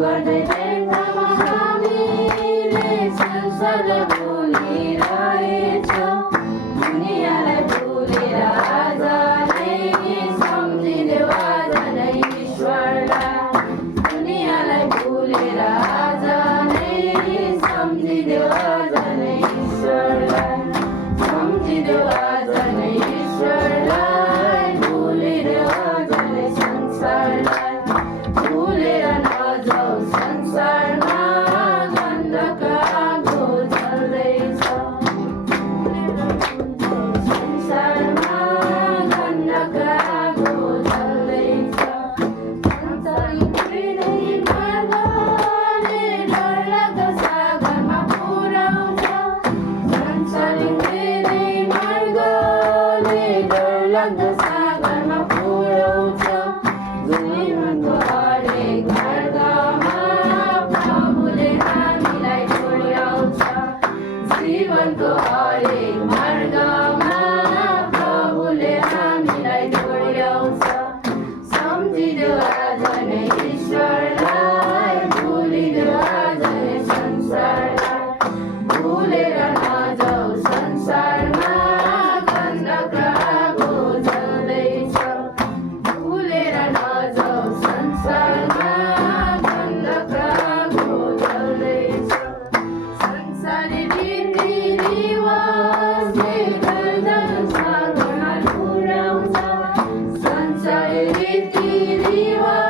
गर्दै व्यर्थमा हामीले संसारलाई भुलिरहेछौँ। दुनियाँलाई भुलेर आज नै सम्झिदेऊ आज नै ईश्वरलाई। दुनियाँलाई भुलेर आज नै सम्झिदेऊ आज नै ईश्वरलाई। सम्झिदेऊ आज नै ईश्वरलाई। भुलिदेऊ आज नै संसारलाई। भुलेर नजाऊ संसारमा गन्धक आगो जल्दैछ। संसारमा गन्धक आगो जल्दैछ। संसारी पिँढी मार्गले डरलाग्दो सागरमा पुर्याउँछ। संसारी पिँढी मार्गले डरलाग्दो सागरमा पुर्याउँछ। जीवनको हरेक मार्गमा प्रभुले हामीलाई डोर्याउँछ। जीवनको हरेक मार्गमा प्रभुले हामीलाई डोर्याउँछ। सम्झिदेऊ आज नै ईश्वरलाई। भुलिदेऊ आज नै संसारलाई। भुलेर नजाऊ संसारमा गन्धक आगो जल्दैछ। भुलेर नजाऊ संसारमा गन्धक आगो जल्दैछ। संसारी रीतिरिवाजले गन्धक सागरमा डुबाउँछ। संसारी रीतिरिवाज